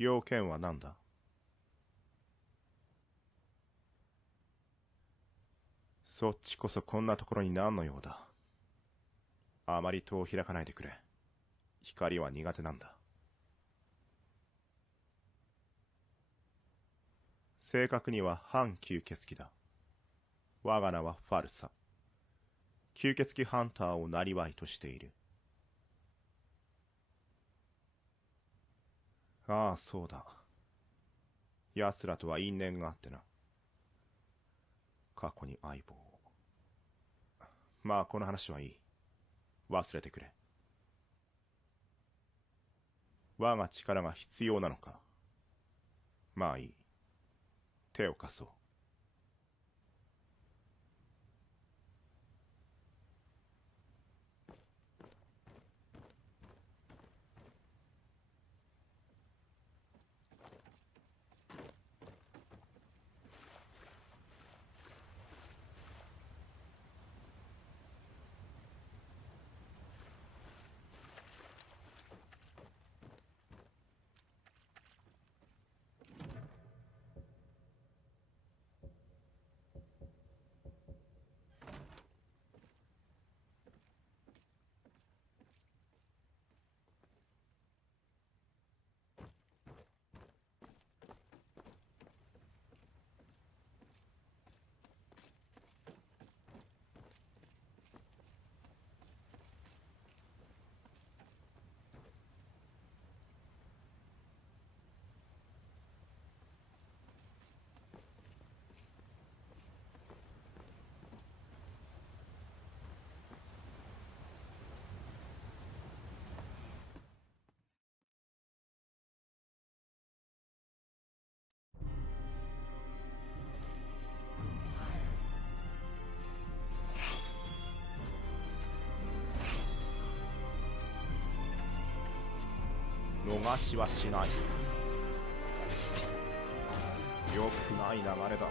要件は何だ？そっちこそこんなところに何の用だ？あまり戸を開かないでくれ。光は苦手なんだ。正確には反吸血鬼だ。我が名はファルサ。吸血鬼ハンターを生業としている。ああ、そうだ。奴らとは因縁があってな。過去に相棒を。まあ、この話はいい。忘れてくれ。我が力が必要なのか。まあいい。手を貸そう。逃しはしない。良くない流れだ。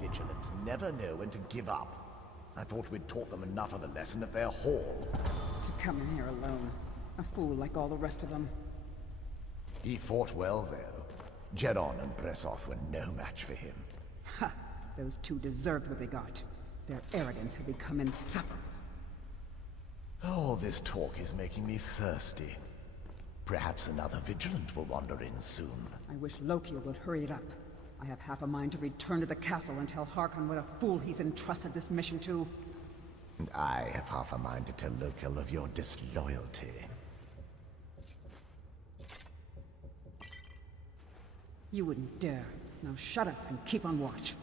Vigilants never know when to give up. I thought we'd taught them enough of a lesson at their hall. To come in here alone. A fool like all the rest of them. He fought well, though. Jedon and Bresoth were no match for him. Ha! Those two deserved what they got. Their arrogance had become insufferable. All this talk is making me thirsty. Perhaps another Vigilant will wander in soon. I wish Loki would hurry it up. I have half a mind to return to the castle and tell Harkon what a fool he's entrusted this mission to. And I have half a mind to tell Loki of your disloyalty. You wouldn't dare. Now shut up and keep on watch.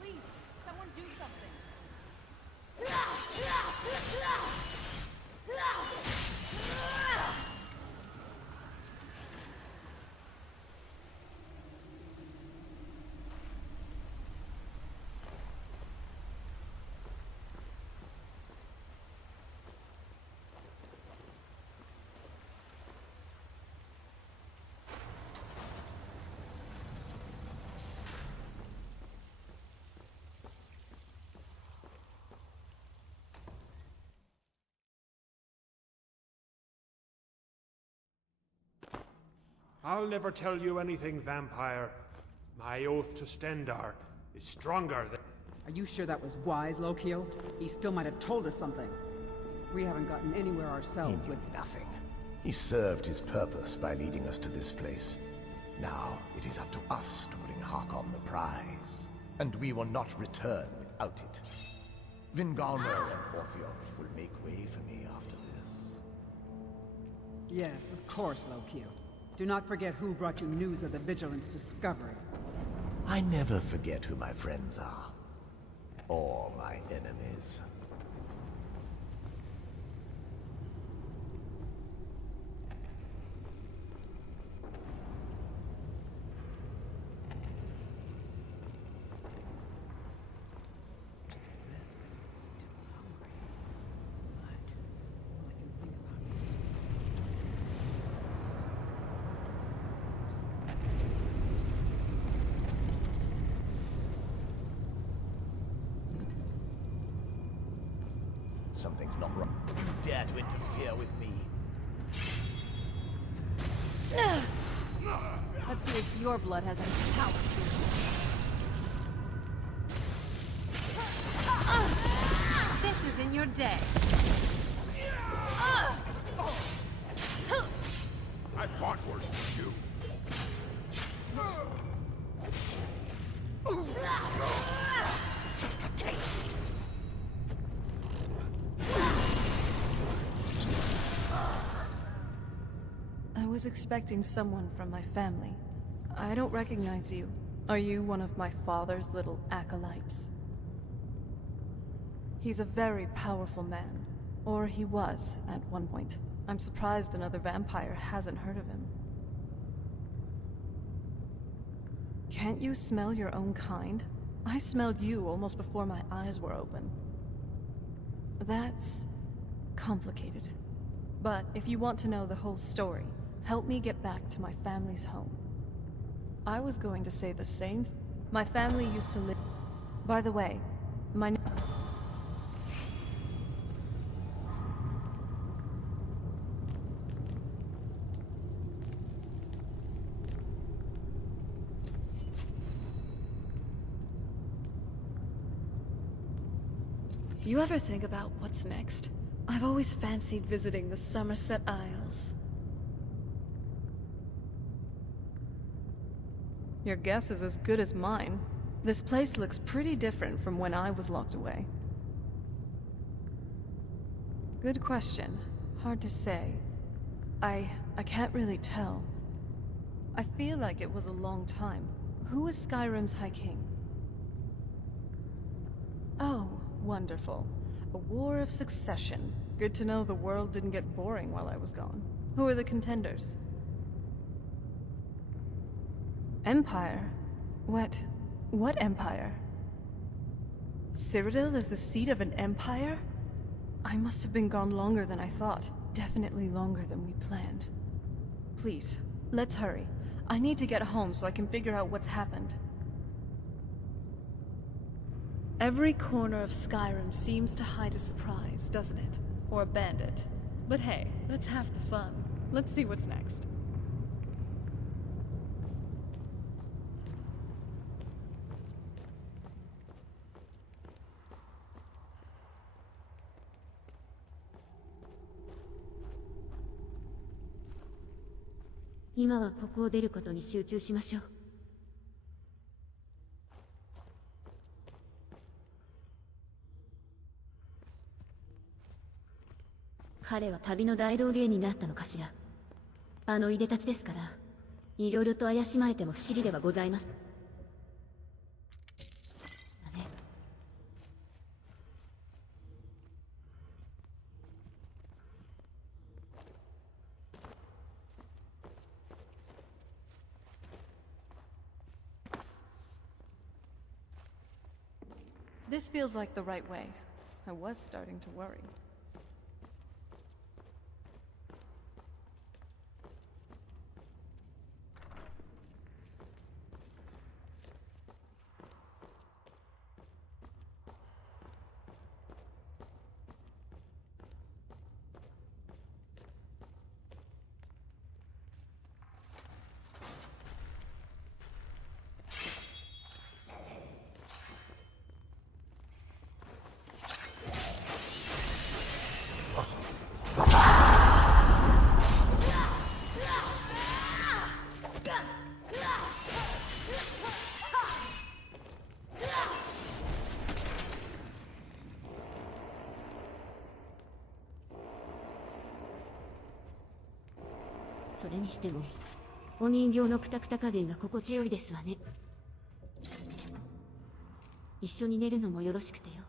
Please, someone do something. I'll never tell you anything, vampire. My oath to Stendar is stronger than... Are you sure that was wise, Lokio? He still might have told us something. We haven't gotten anywhere He ourselves knew with... nothing. He served his purpose by leading us to this place. Now it is up to us to bring Harkon the prize. And we will not return without it. Vingalmer and Orthiolf will make way for me after this. Yes, of course, Lokio. Do not forget who brought you news of the Vigilance discovery. I never forget who my friends are. Or my enemies. Something's not right. You dare to interfere with me? Let's see if your blood has any power to it. This is in your day. I fought worse than you. Just a taste. I was expecting someone from my family. I don't recognize you. Are you one of my father's little acolytes? He's a very powerful man. Or he was, at one point. I'm surprised another vampire hasn't heard of him. Can't you smell your own kind? I smelled you almost before my eyes were open. That's complicated. But if you want to know the whole story, help me get back to my family's home. I was going to say the same. My family used to live... By the way, my... You ever think about what's next? I've always fancied visiting the Somerset Isles. Your guess is as good as mine. This place looks pretty different from when I was locked away. Good question. Hard to say. I can't really tell. I feel like it was a long time. Who is Skyrim's High King? Oh, wonderful. A war of succession. Good to know the world didn't get boring while I was gone. Who are the contenders? Empire? What empire? Cyrodiil is the seat of an empire? I must have been gone longer than I thought. Definitely longer than we planned. Please, let's hurry. I need to get home so I can figure out what's happened. Every corner of Skyrim seems to hide a surprise, doesn't it? Or a bandit. But hey, that's half the fun. Let's see what's next. 今はここを出ることに集中しましょう。彼は旅の大道芸になったのかしら。あのいでたちですから、いろいろと怪しまれても不思議ではございます。ね。This feels like the right way. I was starting to worry.それにしてもお人形のクタクタ加減が心地よいですわね。一緒に寝るのもよろしくてよ。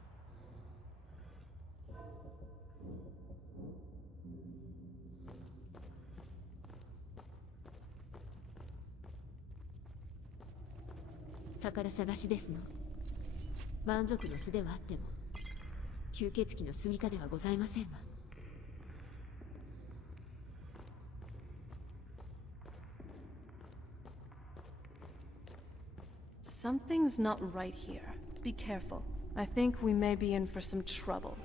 宝探しですの。蛮族の巣ではあっても吸血鬼の住処ではございませんわ。Something's not right here. Be careful. I think we may be in for some trouble.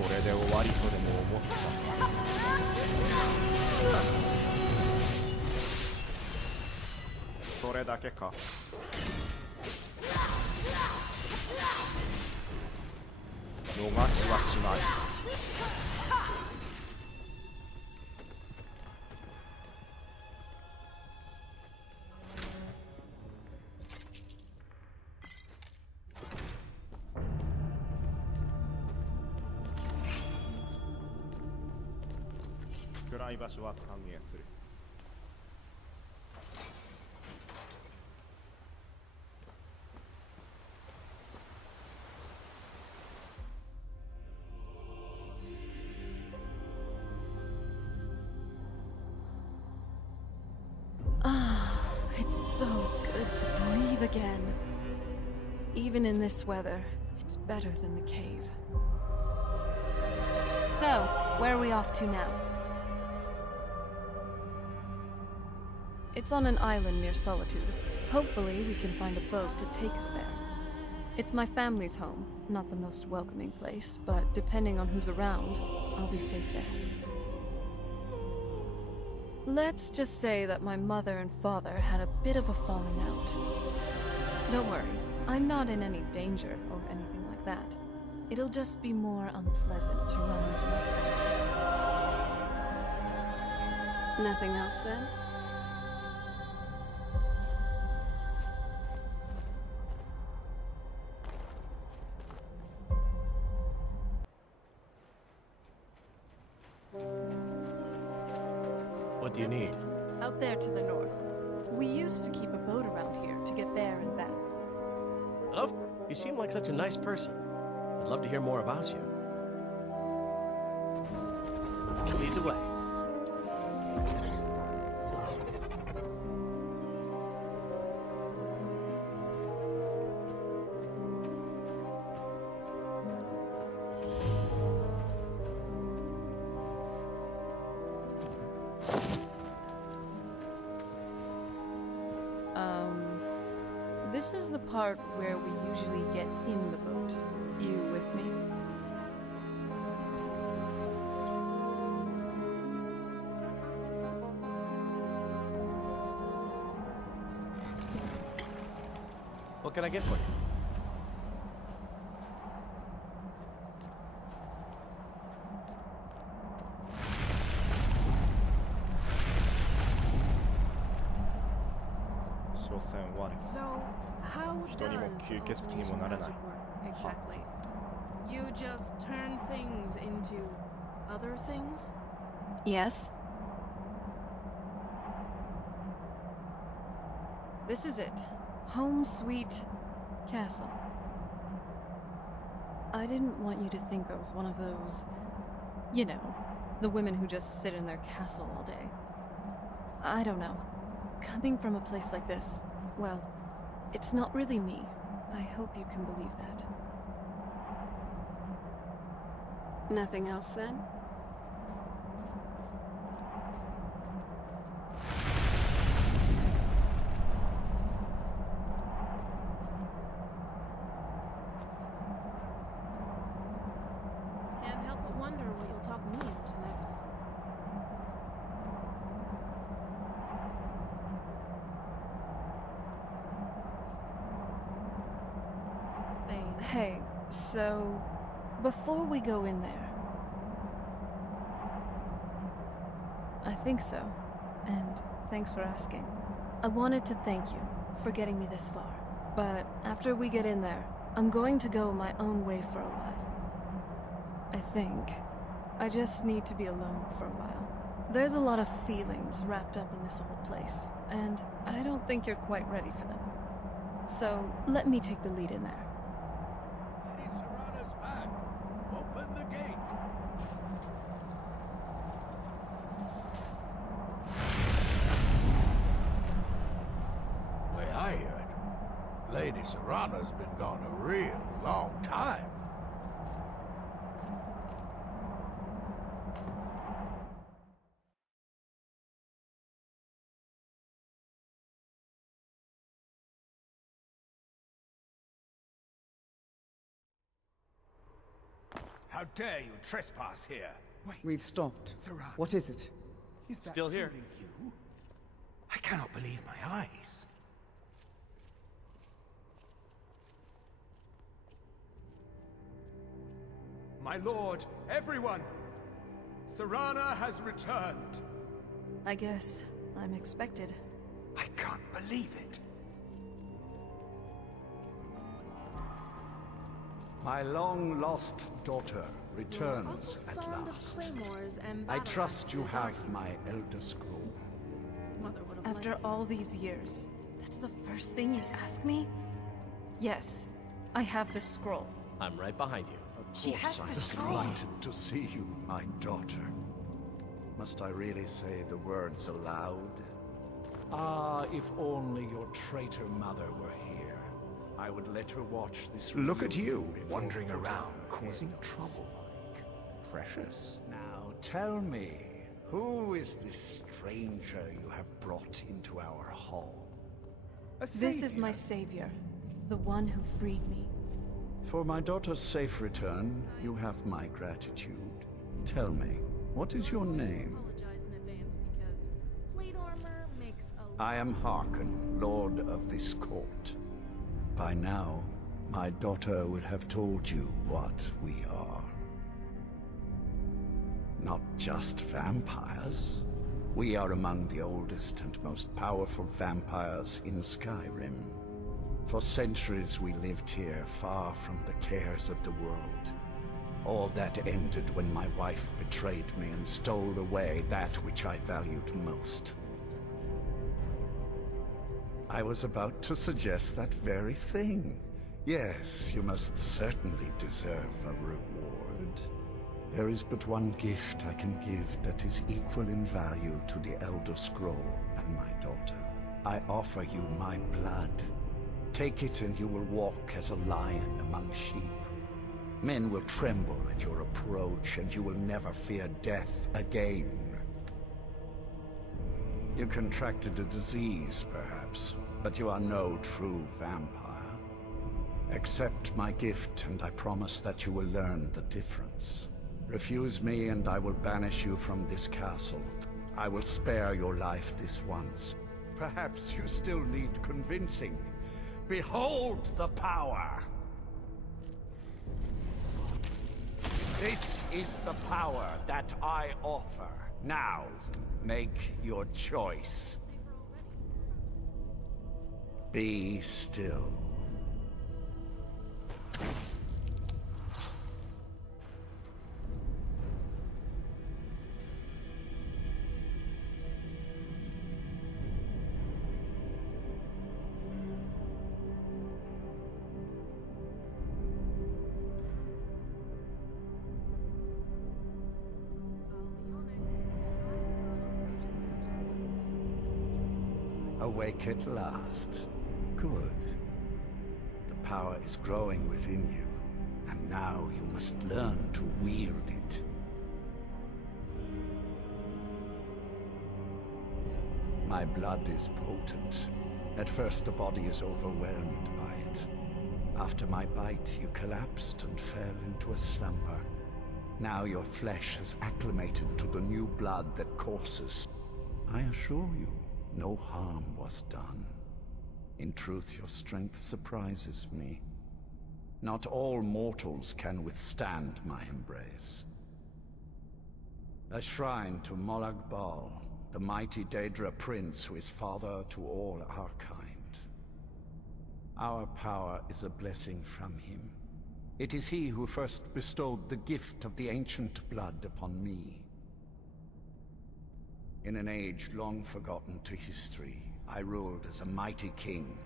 これで終わりとでも思ったそれだけか。逃しはしない。暗い場所は歓迎する。It's so good to breathe again. Even in this weather, it's better than the cave. So, where are we off to now? It's on an island near Solitude. Hopefully, we can find a boat to take us there. It's my family's home, not the most welcoming place, but depending on who's around, I'll be safe there. Let's just say that my mother and father had a bit of a falling out. Don't worry, I'm not in any danger or anything like that. It'll just be more unpleasant to run into my family. Nothing else then? What do you need? Out there to the north. We used to keep a boat around here to get there and back. Love, you seem like such a nice person. I'd love to hear more about you. Lead the way. This is the part where we usually get in the boat. You with me? What can I get for you? So, how does 人にも吸血鬼にもならない。 alternation work exactly? You just turn things into other things? Yes. This is it. Home sweet castle. I didn't want you to think I was one of those, you know, the women who just sit in their castle all day. I don't know. Coming from a place like this, well, it's not really me. I hope you can believe that. Nothing else then? Can't help but wonder what you'll talk me into next. Hey, so before we go in there, I think so, and thanks for asking. I wanted to thank you for getting me this far, but after we get in there, I'm going to go my own way for a while. I think I just need to be alone for a while. There's a lot of feelings wrapped up in this old place, and I don't think you're quite ready for them. So let me take the lead in there. Lady Serrana's back. Open the gate. Way I heard, Lady Serrana's been gone a real long time. How dare you trespass here? Wait, We've stopped. Serrana. What is it? Is that Still here. truly you? I cannot believe my eyes. My lord, everyone! Serrana has returned. I guess I'm expected. I can't believe it. My long-lost daughter returns at last. I trust you have my Elder Scroll. After all these years, that's the first thing you ask me? Yes, I have the scroll. I'm right behind you. She has I the just scroll. wanted to see you, my daughter. Must I really say the words aloud? Ah, if only your traitor mother were here. I would let her watch this. Look at you, reunion wandering before around, her causing head trouble. is Precious. Now tell me, who is this stranger you have brought into our hall? This is my savior, the one who freed me. For my daughter's safe return, you have my gratitude. Tell me, what is your name? Apologize in advance because plate armor makes a I am Harkon, Lord of this court. By now, my daughter would have told you what we are. Not just vampires. We are among the oldest and most powerful vampires in Skyrim. For centuries we lived here, far from the cares of the world. All that ended when my wife betrayed me and stole away that which I valued most. I was about to suggest that very thing. Yes, you must certainly deserve a reward. There is but one gift I can give that is equal in value to the Elder Scroll and my daughter. I offer you my blood. Take it and you will walk as a lion among sheep. Men will tremble at your approach and you will never fear death again. You contracted a disease, perhaps. but you are no true vampire. Accept my gift, and I promise that you will learn the difference. Refuse me, and I will banish you from this castle. I will spare your life this once. Perhaps you still need convincing. Behold the power! This is the power that I offer. Now, make your choice. Be still. Awake at last. Good. The power is growing within you, and now you must learn to wield it. My blood is potent. At first the body is overwhelmed by it. After my bite, you collapsed and fell into a slumber. Now your flesh has acclimated to the new blood that courses. I assure you, no harm was done. In truth, your strength surprises me. Not all mortals can withstand my embrace. A shrine to Molag Bal, the mighty Daedra prince who is father to all our kind. Our power is a blessing from him. It is he who first bestowed the gift of the ancient blood upon me. In an age long forgotten to history, I ruled as a mighty king.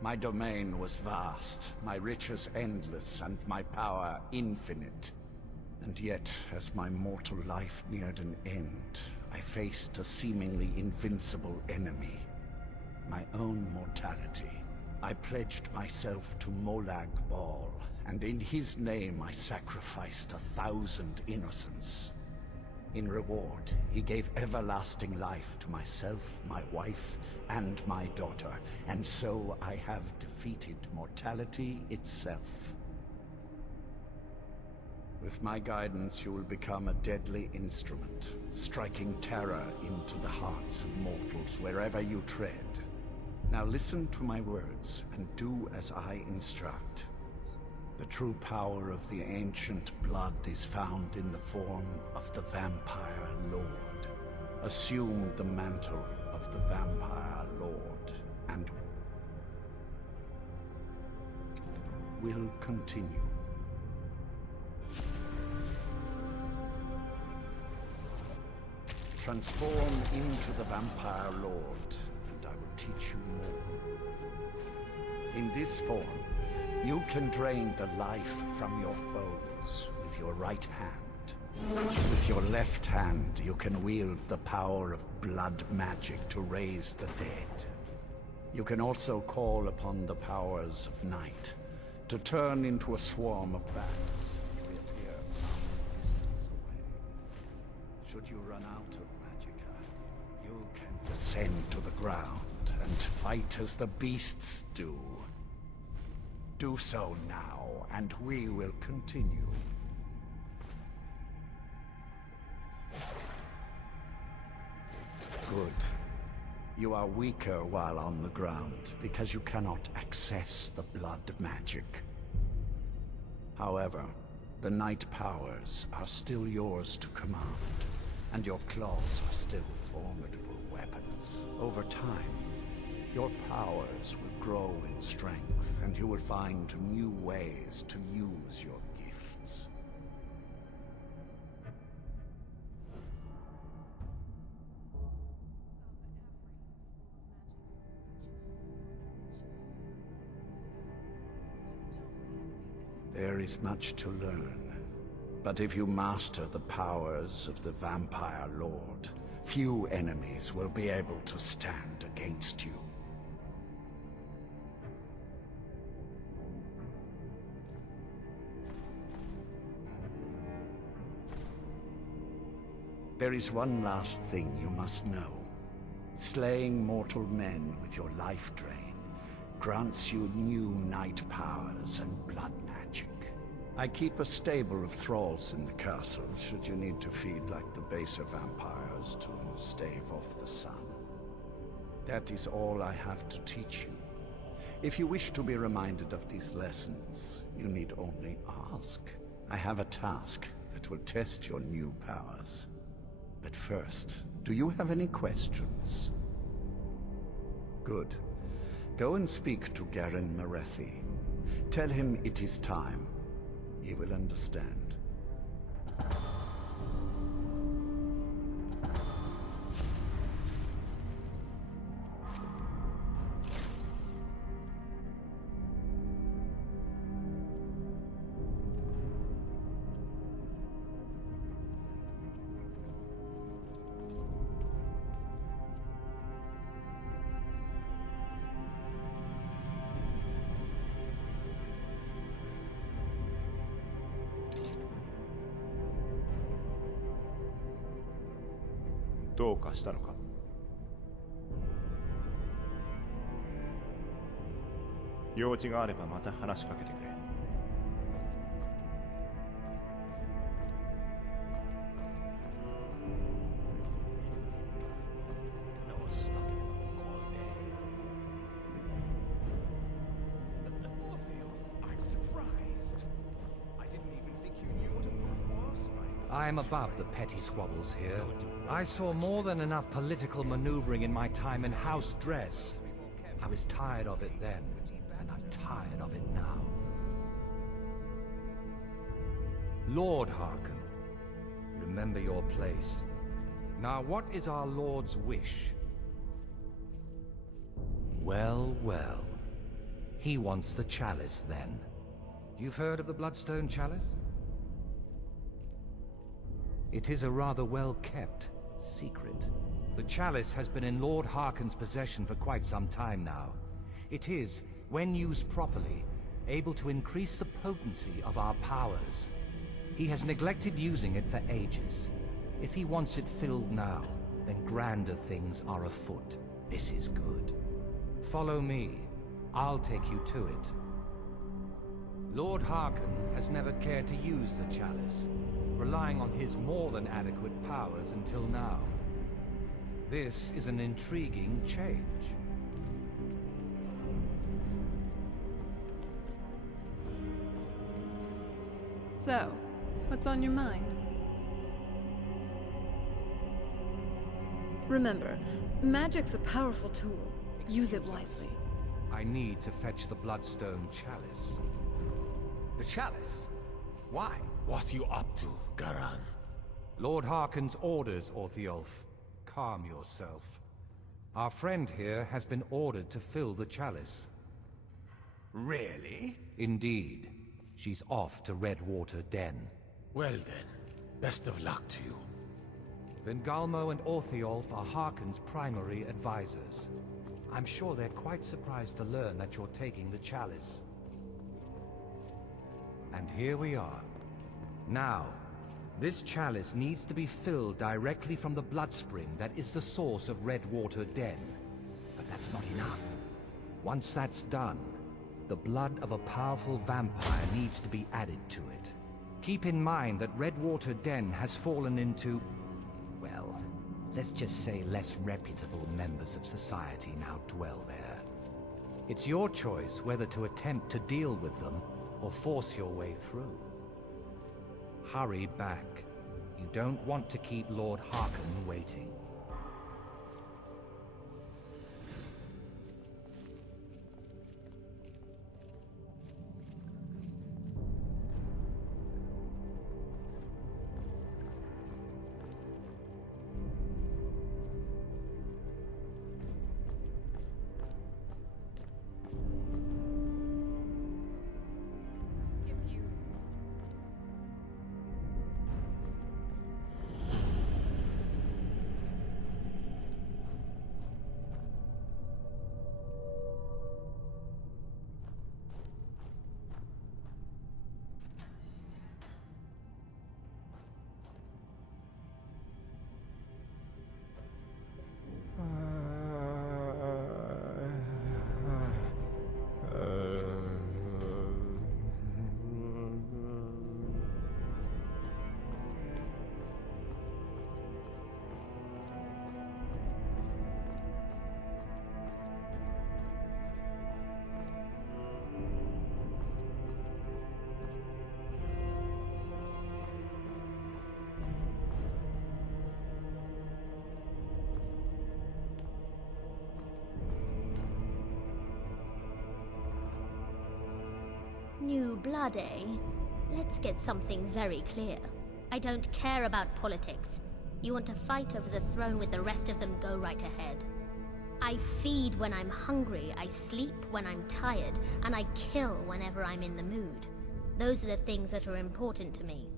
My domain was vast, my riches endless, and my power infinite. And yet, as my mortal life neared an end, I faced a seemingly invincible enemy. My own mortality. I pledged myself to Molag Bal, and in his name I sacrificed 1,000 innocents. In reward, he gave everlasting life to myself, my wife, and my daughter, and so I have defeated mortality itself. With my guidance, you will become a deadly instrument, striking terror into the hearts of mortals wherever you tread. Now listen to my words, and do as I instruct. The true power of the ancient blood is found in the form of the Vampire Lord. Assume the mantle of the Vampire Lord, and will continue. Transform into the Vampire Lord, and I will teach you more. In this form, you can drain the life from your foes with your right hand. With your left hand, you can wield the power of blood magic to raise the dead. You can also call upon the powers of night to turn into a swarm of bats to reappear some distance away. Should you run out of magicka, you can descend to the ground and fight as the beasts do. Do so now, and we will continue. Good. You are weaker while on the ground, because you cannot access the blood magic. However, the night powers are still yours to command, and your claws are still formidable weapons. Over time, your powers will grow in strength, and you will find new ways to use your gifts. There is much to learn, but if you master the powers of the Vampire Lord, few enemies will be able to stand against you. There is one last thing you must know. Slaying mortal men with your life drained grants you new night powers and blood magic. I keep a stable of thralls in the castle should you need to feed like the baser vampires to stave off the sun. That is all I have to teach you. If you wish to be reminded of these lessons, you need only ask. I have a task that will test your new powers. But first, do you have any questions? Good. Go and speak to Garen Marethi. Tell him it is time. He will understand. What どうかしたのか？用事があればまた話しかけてくれ。I'm above the petty squabbles here. I saw more than enough political maneuvering in my time in House Dress. I was tired of it then, and I'm tired of it now. Lord Harkon, remember your place. Now what is our Lord's wish? Well, well. He wants the chalice then. You've heard of the Bloodstone Chalice? It is a rather well-kept secret. The chalice has been in Lord Harkon's possession for quite some time now. It is, when used properly, able to increase the potency of our powers. He has neglected using it for ages. If he wants it filled now, then grander things are afoot. This is good. Follow me. I'll take you to it. Lord Harkon has never cared to use the chalice, relying on his more than adequate powers until now. This is an intriguing change. So, what's on your mind? Remember, magic's a powerful tool. Use it wisely. I need to fetch the Bloodstone Chalice. The Chalice? Why? What are you up to, Garan? Lord Harkon's orders, Orthiolf. Calm yourself. Our friend here has been ordered to fill the chalice. Really? Indeed. She's off to Redwater Den. Well then, best of luck to you. Vengalmo and Orthiolf are Harkon's primary advisors. I'm sure they're quite surprised to learn that you're taking the chalice. And here we are. Now, this chalice needs to be filled directly from the blood spring that is the source of Redwater Den. But that's not enough. Once that's done, the blood of a powerful vampire needs to be added to it. Keep in mind that Redwater Den has fallen into, well, let's just say less reputable members of society now dwell there. It's your choice whether to attempt to deal with them or force your way through. Hurry back. You don't want to keep Lord Harkon waiting. New blood, eh? Let's get something very clear. I don't care about politics. You want to fight over the throne with the rest of them, go right ahead. I feed when I'm hungry, I sleep when I'm tired, and I kill whenever I'm in the mood. Those are the things that are important to me.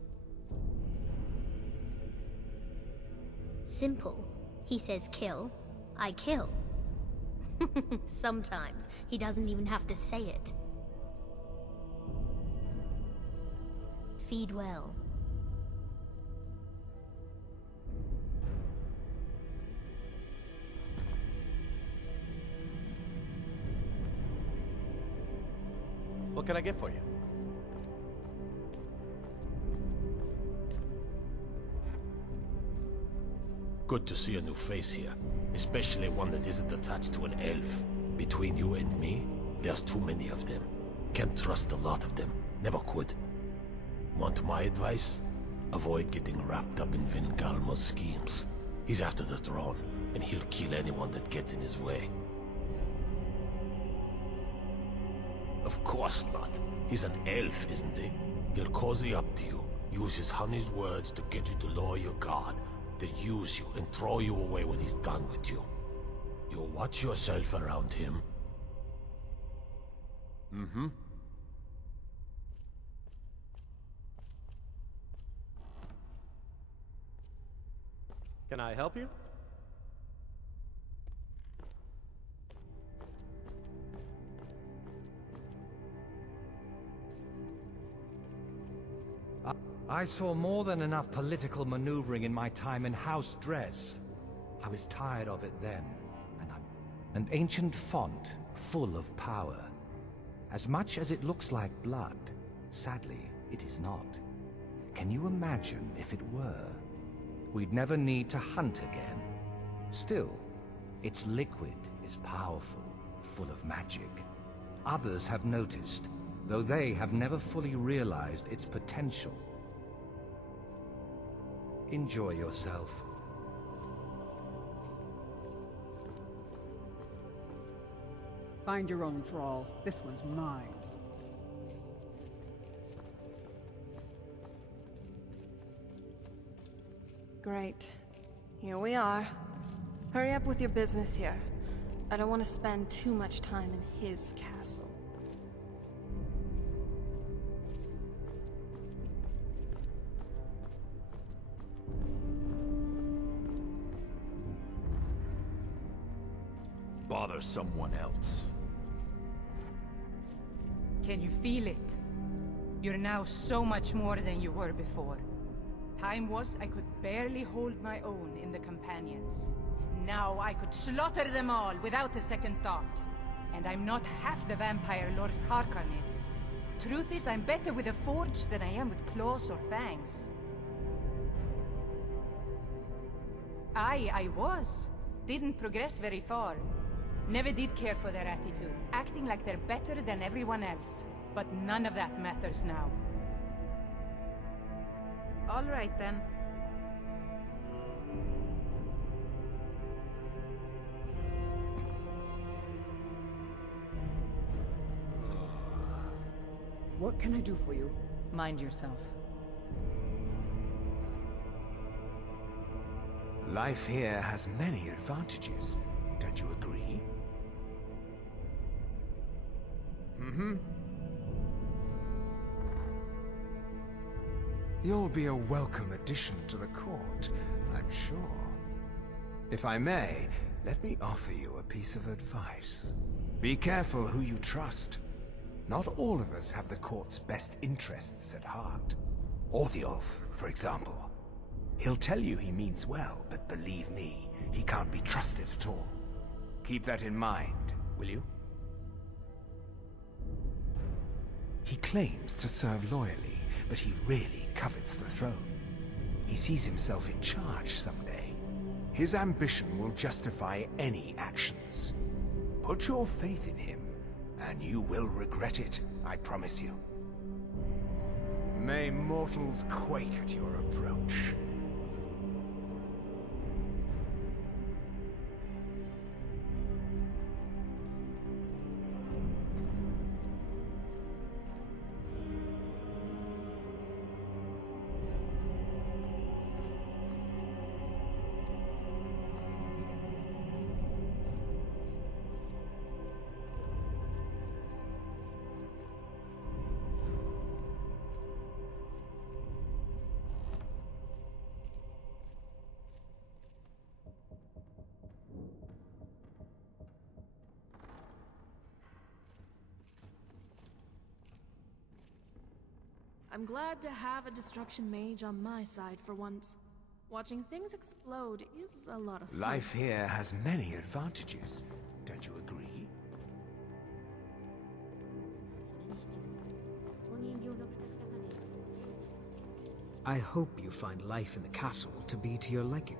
Simple. He says kill, I kill. Sometimes he doesn't even have to say it. Feed well. What can I get for you? Good to see a new face here, especially one that isn't attached to an elf. Between you and me, there's too many of them. Can't trust a lot of them. Never could. Want my advice? Avoid getting wrapped up in Vingalmo's schemes. He's after the throne, and he'll kill anyone that gets in his way. Of course not. He's an elf, isn't he? He'll cozy up to you, use his honey's words to get you to lower your guard, then use you and throw you away when he's done with you. You'll watch yourself around him. Mm-hmm. Can I help you? I saw more than enough political maneuvering in my time in House Dress. I was tired of it then, and an ancient font full of power. As much as it looks like blood, sadly, it is not. Can you imagine if it were? We'd never need to hunt again. Still, its liquid is powerful, full of magic. Others have noticed, though they have never fully realized its potential. Enjoy yourself. Find your own thrall. This one's mine. Great. Here we are. Hurry up with your business here. I don't want to spend too much time in his castle. Bother someone else. Can you feel it? You're now so much more than you were before. Time was I could barely hold my own in the Companions. Now I could slaughter them all without a second thought. And I'm not half the vampire Lord Harkon is. Truth is, I'm better with a forge than I am with claws or fangs. I was. Didn't progress very far. Never did care for their attitude, acting like they're better than everyone else. But none of that matters now. All right, then. What can I do for you? Mind yourself. Life here has many advantages. Don't you agree? Mm-hmm. You'll be a welcome addition to the court, I'm sure. If I may, let me offer you a piece of advice. Be careful who you trust. Not all of us have the court's best interests at heart. Orthiolf, for example. He'll tell you he means well, but believe me, he can't be trusted at all. Keep that in mind, will you? He claims to serve loyally, but he really covets the throne. He sees himself in charge someday. His ambition will justify any actions. Put your faith in him, and you will regret it, I promise you. May mortals quake at your approach. I'm glad to have a destruction mage on my side for once. Watching things explode is a lot of fun. Life here has many advantages. Don't you agree? I hope you find life in the castle to be to your liking.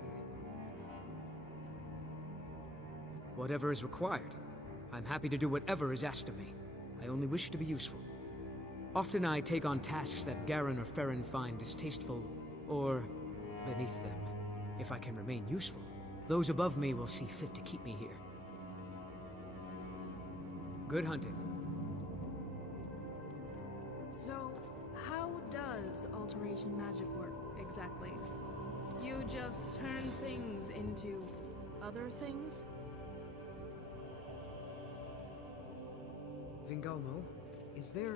Whatever is required, I'm happy to do whatever is asked of me. I only wish to be useful. Often I take on tasks that Garen or Farron find distasteful, or beneath them. If I can remain useful, those above me will see fit to keep me here. Good hunting. So, how does alteration magic work, exactly? You just turn things into other things? Vingalmo, is there